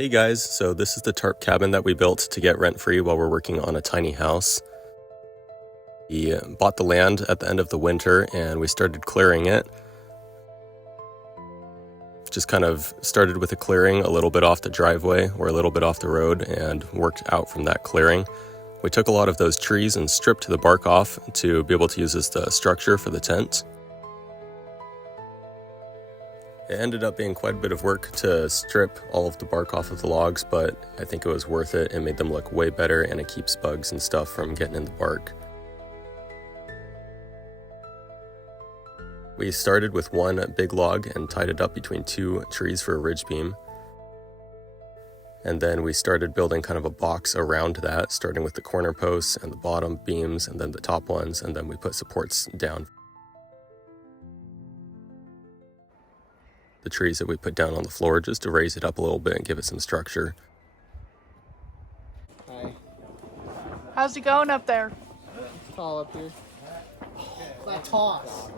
Hey guys, so this is the tarp cabin that we built to get rent-free while we're working on a tiny house. We bought the land at the end of the winter and we started clearing it. Just kind of started with a clearing a little bit off the driveway or a little bit off the road and worked out from that clearing. We took a lot of those trees and stripped the bark off to be able to use as the structure for the tent. It ended up being quite a bit of work to strip all of the bark off of the logs, but I think it was worth it. It made them look way better and it keeps bugs and stuff from getting in the bark. We started with one big log and tied it up between two trees for a ridge beam. And then we started building kind of a box around that, starting with the corner posts and the bottom beams and then the top ones, and then we put supports down. The trees that we put down on the floor just to raise it up a little bit and give it some structure. Hi. How's it going up there? It's tall up here. That toss.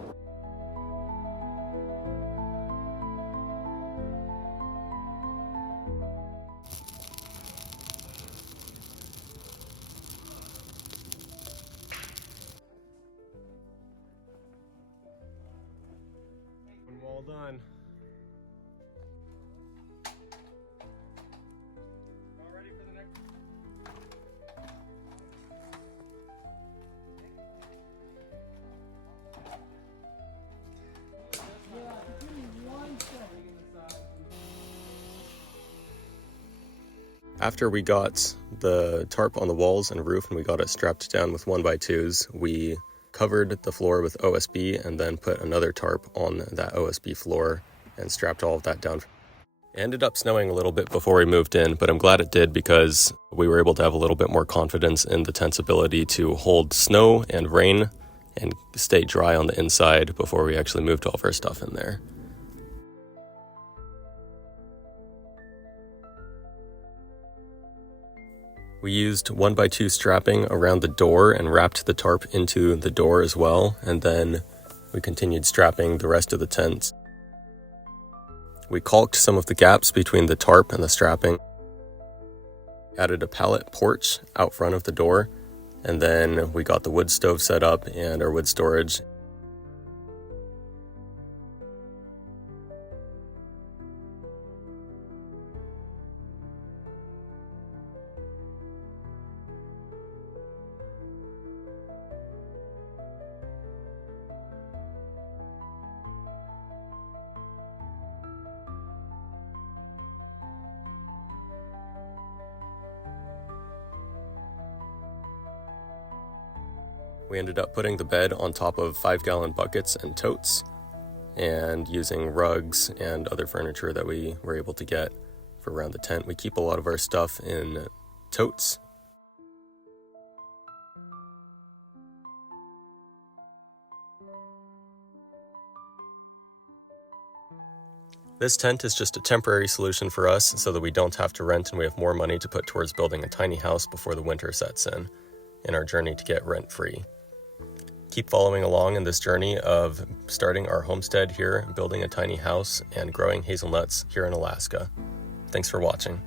One wall done. After we got the tarp on the walls and roof and we got it strapped down with 1x2s, we covered the floor with OSB and then put another tarp on that OSB floor and strapped all of that down. It ended up snowing a little bit before we moved in, but I'm glad it did because we were able to have a little bit more confidence in the tent's ability to hold snow and rain and stay dry on the inside before we actually moved all of our stuff in there. We used 1x2 strapping around the door and wrapped the tarp into the door as well, and then we continued strapping the rest of the tent. We caulked some of the gaps between the tarp and the strapping, added a pallet porch out front of the door, and then we got the wood stove set up and our wood storage. We ended up putting the bed on top of 5-gallon buckets and totes and using rugs and other furniture that we were able to get for around the tent. We keep a lot of our stuff in totes. This tent is just a temporary solution for us so that we don't have to rent and we have more money to put towards building a tiny house before the winter sets in our journey to get rent-free. Keep following along in this journey of starting our homestead here, building a tiny house, and growing hazelnuts here in Alaska. Thanks for watching.